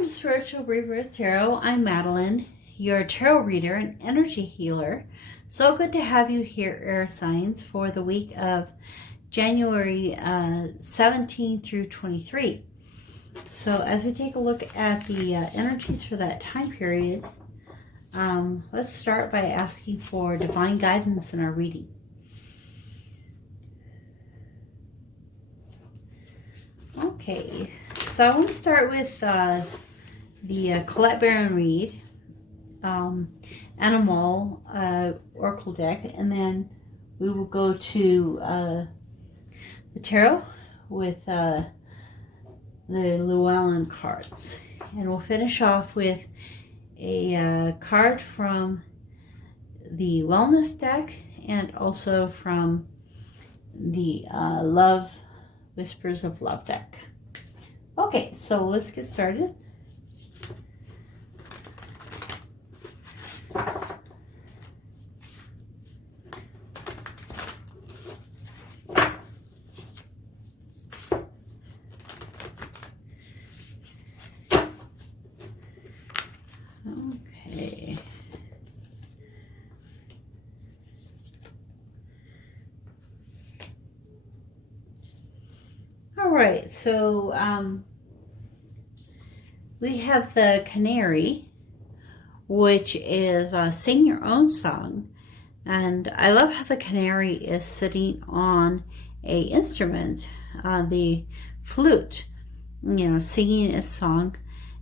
Welcome to Spiritual Rebirth Tarot. I'm Madeline, your tarot reader and energy healer. So good to have you here, air signs, for the week of January 17 through 23. So as we take a look at the energies for that time period, let's start by asking for divine guidance in our reading. Okay, so I want to start with the Colette Baron Reed Animal Oracle deck, and then we will go to the tarot with the Llewellyn cards, and we'll finish off with a card from the Wellness deck and also from the Love Whispers of Love deck. Okay, so let's get started. Okay. All right, so we have the Canary, which is sing your own song. And I love how the canary is sitting on a instrument, the flute, singing a song.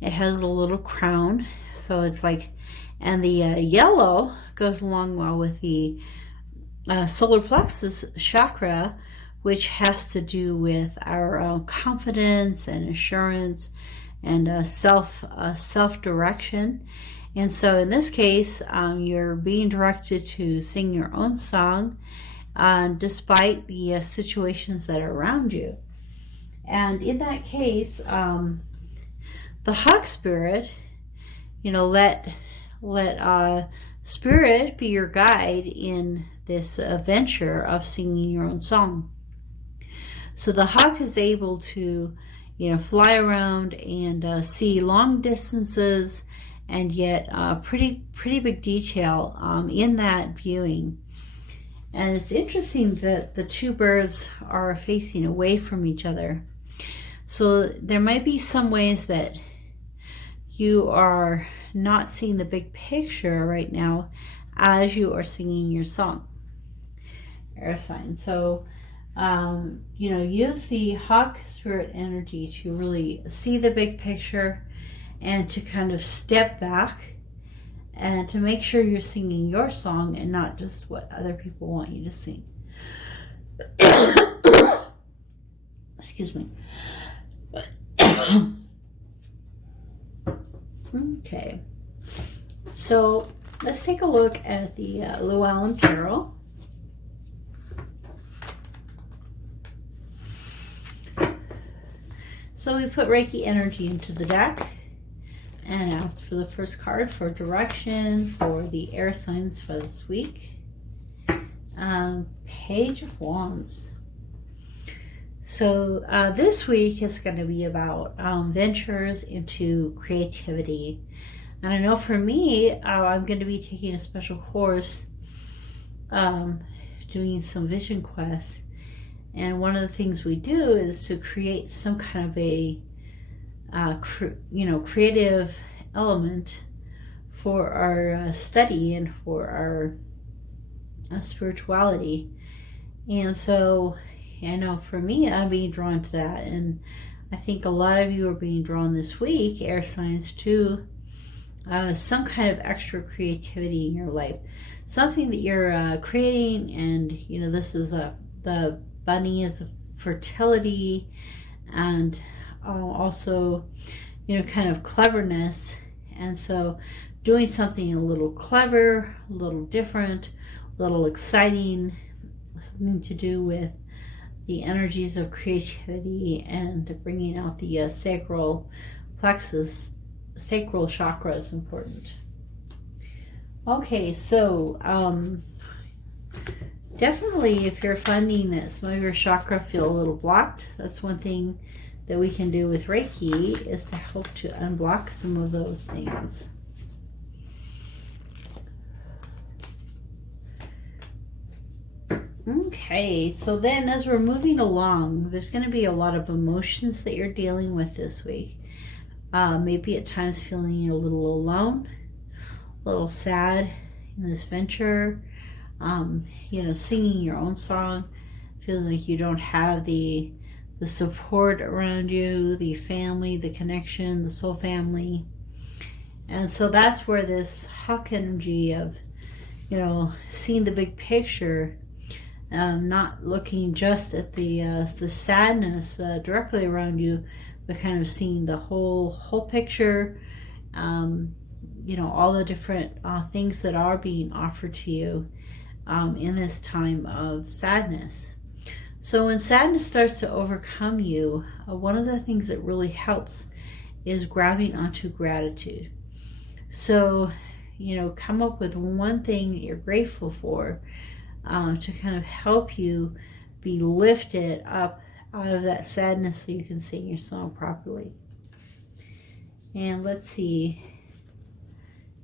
It has a little crown, so it's like, and the yellow goes along well with the solar plexus chakra, which has to do with our confidence and assurance and self-direction. And so in this case, you're being directed to sing your own song despite the situations that are around you. And in that case, the hawk spirit, let spirit be your guide in this venture of singing your own song. So the hawk is able to fly around and see long distances, and yet pretty big detail in that viewing. And it's interesting that the two birds are facing away from each other. So there might be some ways that you are not seeing the big picture right now as you are singing your song, air sign. So use the hawk spirit energy to really see the big picture and to kind of step back and to make sure you're singing your song and not just what other people want you to sing. Excuse me. Okay, so let's take a look at the Llewellyn Tarot. So we put Reiki energy into the deck and asked for the first card for direction for the air signs for this week. Page of Wands. So this week is going to be about ventures into creativity. And I know for me, I'm going to be taking a special course doing some vision quests. And one of the things we do is to create some kind of a, creative element for our study and for our spirituality. And so, I know for me, I'm being drawn to that. And I think a lot of you are being drawn this week, air signs, to some kind of extra creativity in your life. Something that you're creating, and, this is the bunny is a fertility, and also kind of cleverness. And so doing something a little clever, a little different, a little exciting, something to do with the energies of creativity and bringing out the sacral plexus, sacral chakra is important. Okay, so definitely if you're finding that some of your chakra feel a little blocked, that's one thing that we can do with Reiki is to help to unblock some of those things. Okay, so then as we're moving along, there's going to be a lot of emotions that you're dealing with this week. Maybe at times feeling a little alone, a little sad in this venture, you know, singing your own song, feeling like you don't have the support around you, the family, the connection, the soul family. And so that's where this hawk energy of, you know, seeing the big picture, not looking just at the sadness directly around you, but kind of seeing the whole picture, you know, all the different things that are being offered to you in this time of sadness. So when sadness starts to overcome you, one of the things that really helps is grabbing onto gratitude. So, you know, come up with one thing that you're grateful for to kind of help you be lifted up out of that sadness so you can sing your song properly. And let's see,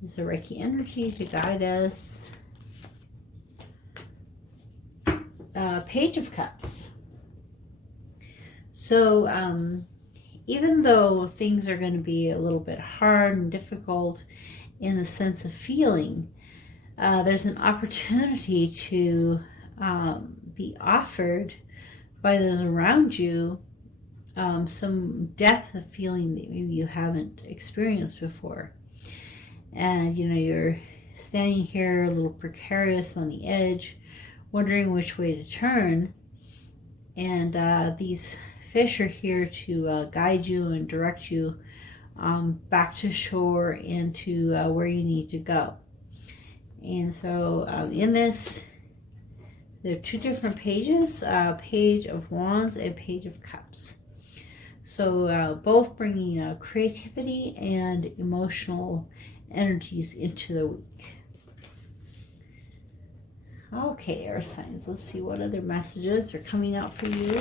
use the Reiki energy to guide us. Page of Cups. So even though things are going to be a little bit hard and difficult in the sense of feeling, there's an opportunity to be offered by those around you some depth of feeling that maybe you haven't experienced before. And you know, you're standing here a little precarious on the edge, wondering which way to turn, and these fish are here to guide you and direct you back to shore and to where you need to go. And so in this, there are two different pages, Page of Wands and Page of Cups. So both bringing creativity and emotional energies into the week. Okay, air signs, let's see what other messages are coming out for you.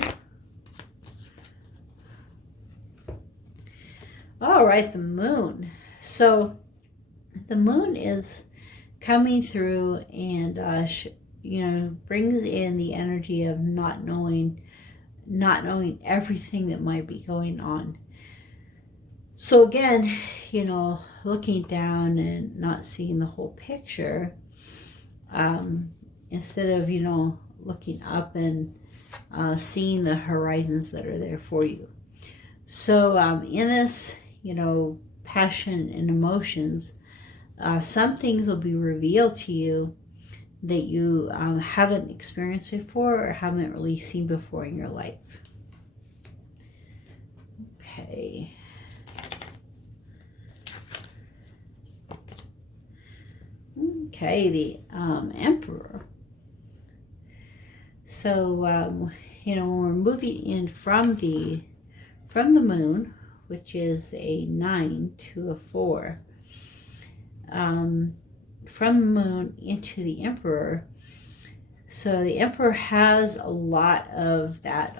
All right, the moon. So the moon is coming through and, you know, brings in the energy of not knowing everything that might be going on. So again, you know, looking down and not seeing the whole picture, instead of, you know, looking up and seeing the horizons that are there for you. So in this, you know, passion and emotions, some things will be revealed to you that you haven't experienced before or haven't really seen before in your life. Okay. Okay, the Emperor. So, you know, when we're moving in from the moon, which is a 9 to a 4, from the moon into the Emperor. So the Emperor has a lot of that,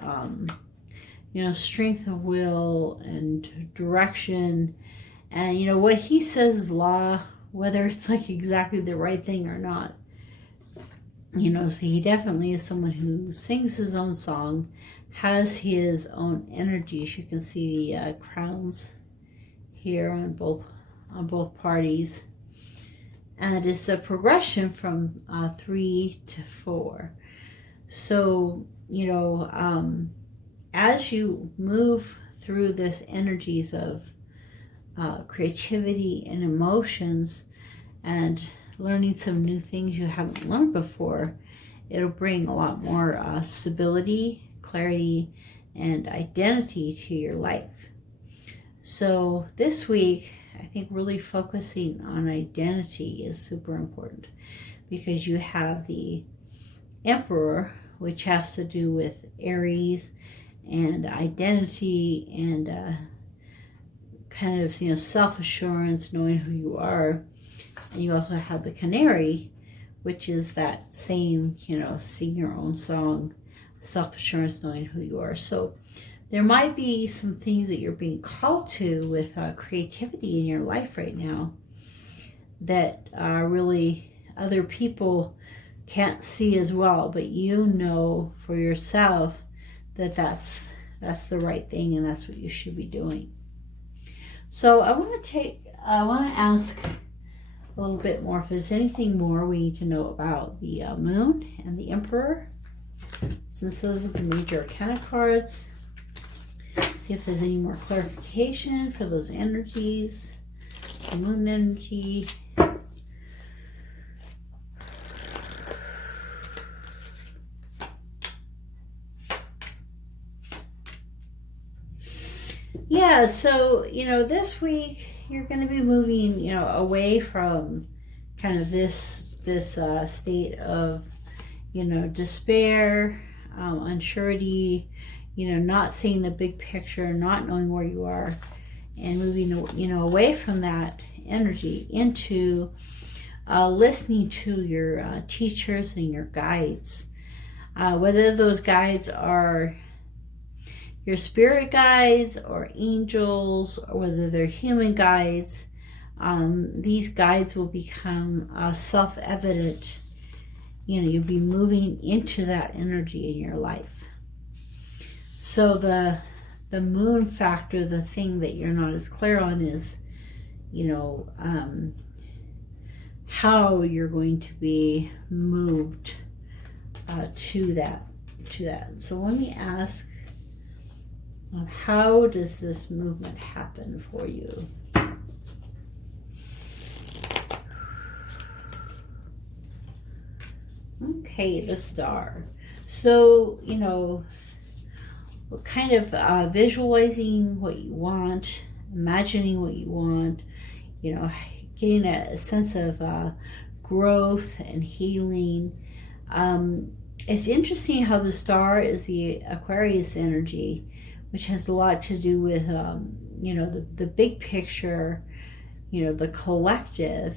you know, strength of will and direction. And, you know, what he says is law, whether it's like exactly the right thing or not. You know, so he definitely is someone who sings his own song, has his own energies. You can see the crowns here on both parties. And it's a progression from 3 to 4. So, you know, as you move through this energies of creativity and emotions and learning some new things you haven't learned before, it'll bring a lot more stability, clarity, and identity to your life. So this week, I think really focusing on identity is super important, because you have the Emperor, which has to do with Aries and identity and kind of, you know, self-assurance, knowing who you are. And you also have the Canary, which is that same, you know, sing your own song, self-assurance, knowing who you are. So there might be some things that you're being called to with creativity in your life right now that really other people can't see as well, but you know for yourself that that's the right thing and that's what you should be doing. So I want to ask a little bit more if there's anything more we need to know about the Moon and the Emperor, since those are the major arcana cards. See if there's any more clarification for those energies. The Moon energy. Yeah, so, this week you're going to be moving, away from kind of this state of, despair, unsurety, not seeing the big picture, not knowing where you are, and moving, away from that energy into listening to your teachers and your guides. Whether those guides are your spirit guides or angels, or whether they're human guides, these guides will become self-evident. You'll be moving into that energy in your life. So the moon factor, the thing that you're not as clear on is, how you're going to be moved to that. So let me ask, how does this movement happen for you? Okay, the Star. So, kind of visualizing what you want, imagining what you want, getting a sense of growth and healing. It's interesting how the Star is the Aquarius energy, which has a lot to do with, the big picture, the collective.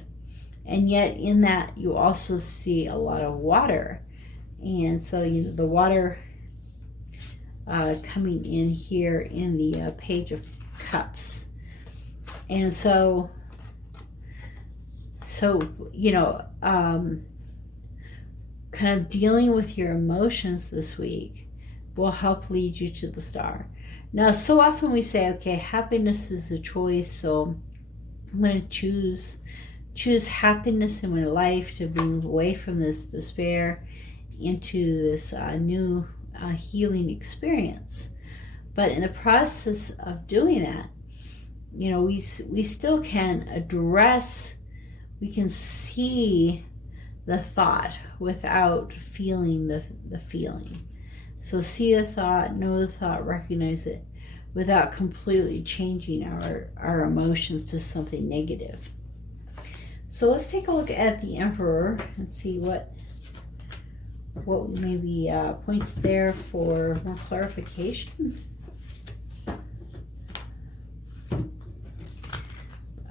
And yet in that, you also see a lot of water. And so, the water coming in here in the Page of Cups. And so, kind of dealing with your emotions this week will help lead you to the Star. Now, so often we say, okay, happiness is a choice, so I'm going to choose happiness in my life to move away from this despair into this new healing experience. But in the process of doing that, we still can address, we can see the thought without feeling the feeling. So see the thought, know the thought, recognize it, without completely changing our emotions to something negative. So let's take a look at the Emperor and see what maybe points there for more clarification.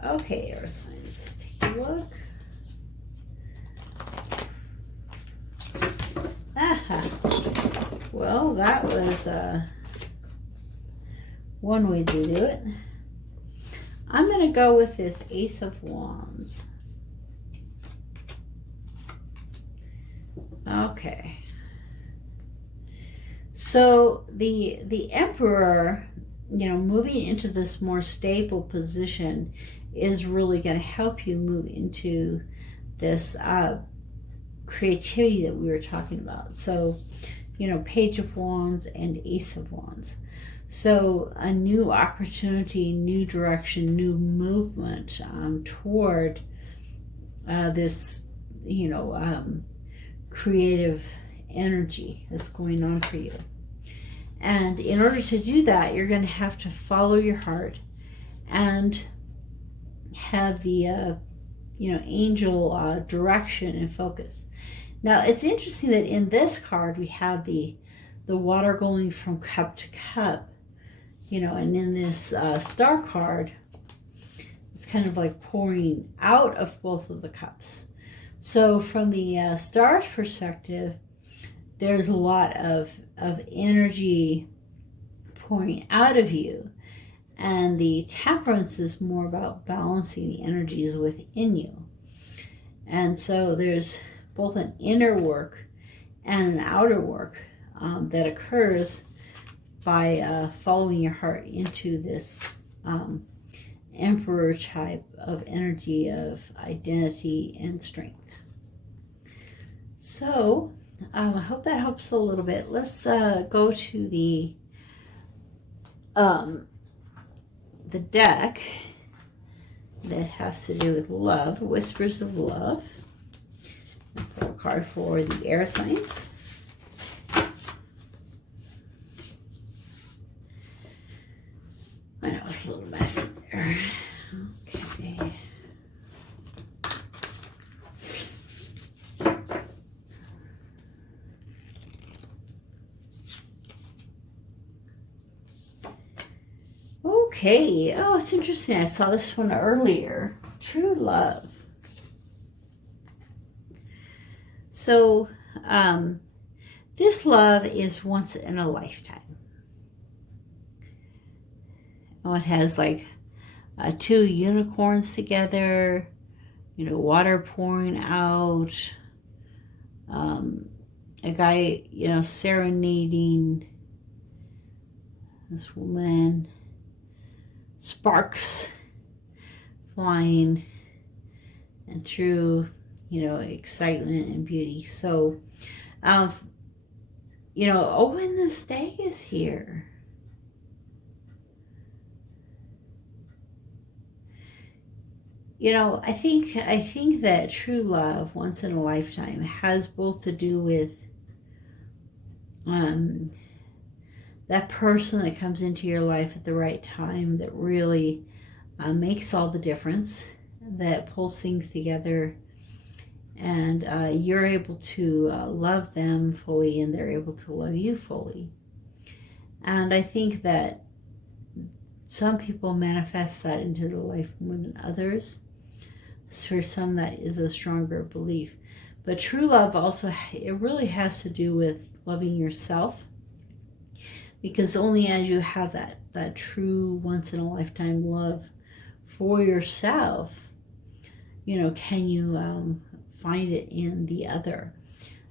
Okay, Earth signs, let's take a look. Aha. Well, that was one way to do it. I'm going to go with this Ace of Wands. Okay. So the Emperor, moving into this more stable position is really going to help you move into this creativity that we were talking about. So, Page of Wands and Ace of Wands. So a new opportunity, new direction, new movement toward this, creative energy that's going on for you. And in order to do that, you're going to have to follow your heart and have the, angel direction and focus. Now, it's interesting that in this card, we have the water going from cup to cup, and in this Star card, it's kind of like pouring out of both of the cups. So from the Star's perspective, there's a lot of energy pouring out of you. And the temperance is more about balancing the energies within you. And so there's both an inner work and an outer work that occurs by following your heart into this emperor type of energy of identity and strength. So I hope that helps a little bit. Let's go to the deck that has to do with love, Whispers of Love. I'll pull a card for the air signs. I know it's a little messy there. Okay. Okay, oh, it's interesting. I saw this one earlier. True love. So, this love is once in a lifetime. Oh, it has like two unicorns together, you know, water pouring out, a guy, you know, serenading this woman, sparks flying, and true, you know, excitement and beauty. So, you know, oh, and the stag is here. You know, I think that true love, once in a lifetime, has both to do with that person that comes into your life at the right time that really makes all the difference, that pulls things together, and you're able to love them fully and they're able to love you fully. And I think that some people manifest that into their life more than others. For some, that is a stronger belief. But true love also, it really has to do with loving yourself. Because only as you have that true once-in-a-lifetime love for yourself, you know, can you find it in the other.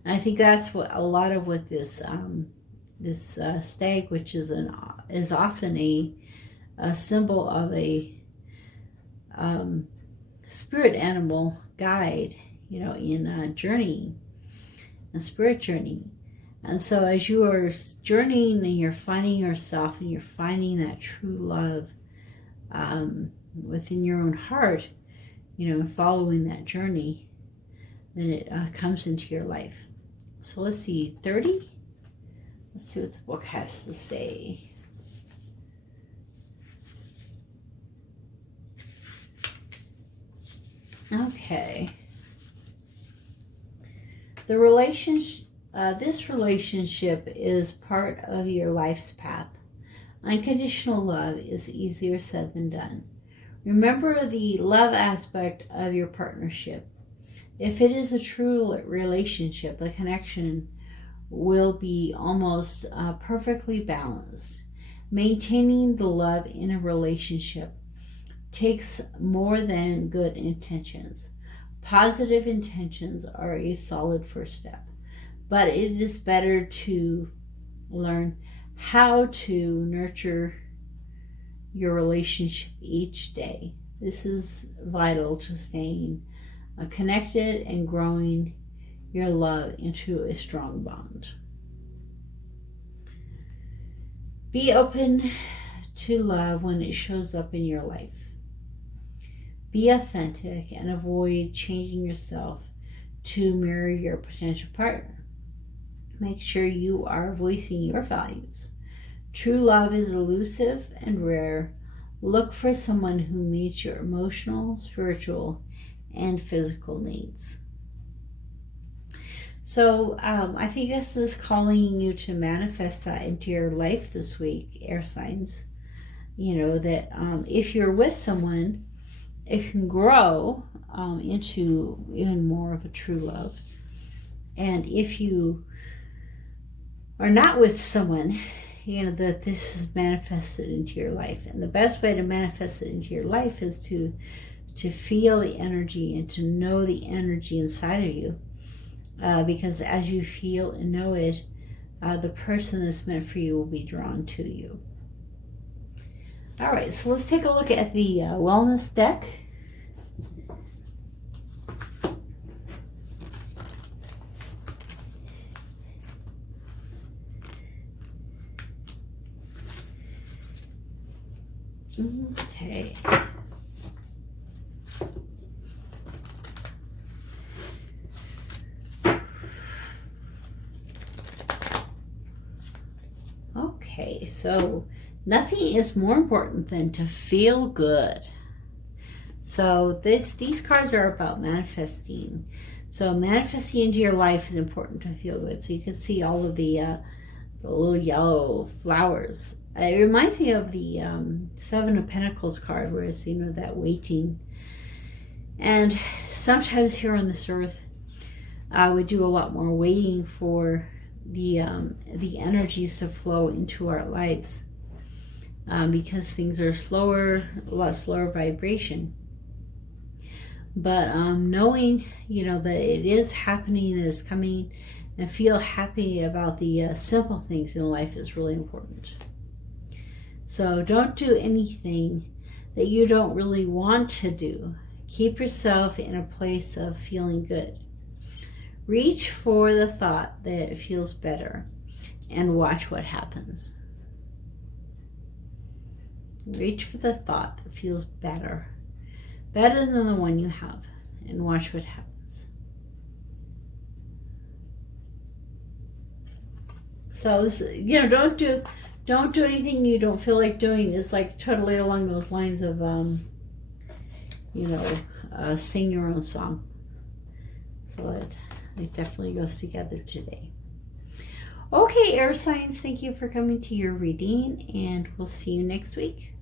And I think that's what a lot of what this stag, which is often a symbol of a spirit animal guide, you know, in journeying, a spirit journey. And so as you are journeying and you're finding yourself and you're finding that true love within your own heart, you know, following that journey, then it comes into your life. So let's see, 30? Let's see what the book has to say. Okay. The relationship, this relationship is part of your life's path. Unconditional love is easier said than done. Remember the love aspect of your partnership. If it is a true relationship, the connection will be almost perfectly balanced. Maintaining the love in a relationship takes more than good intentions. Positive intentions are a solid first step, but it is better to learn how to nurture your relationship each day. This is vital to staying connected and growing your love into a strong bond. Be open to love when it shows up in your life. Be authentic and avoid changing yourself to mirror your potential partner. Make sure you are voicing your values. True love is elusive and rare. Look for someone who meets your emotional, spiritual, and physical needs. So I think this is calling you to manifest that into your life this week, air signs. You know, that if you're with someone, it can grow into even more of a true love. And if you are not with someone, that this is manifested into your life. And the best way to manifest it into your life is to feel the energy and to know the energy inside of you. Because as you feel and know it, the person that's meant for you will be drawn to you. All right, so let's take a look at the wellness deck. Okay. Okay, so nothing is more important than to feel good. So these cards are about manifesting. So manifesting into your life is important to feel good. So you can see all of the little yellow flowers. It reminds me of the Seven of Pentacles card, where it's, that waiting. And sometimes here on this earth, we do a lot more waiting for the energies to flow into our lives, because things are slower, a lot slower vibration. But knowing, that it is happening, that it's coming, and feel happy about the simple things in life is really important. So don't do anything that you don't really want to do. Keep yourself in a place of feeling good. Reach for the thought that feels better and watch what happens. Reach for the thought that feels better than the one you have, and watch what happens. So this, don't do anything you don't feel like doing. Is like totally along those lines of sing your own song. So it definitely goes together today. Okay, air signs, thank you for coming to your reading, and we'll see you next week.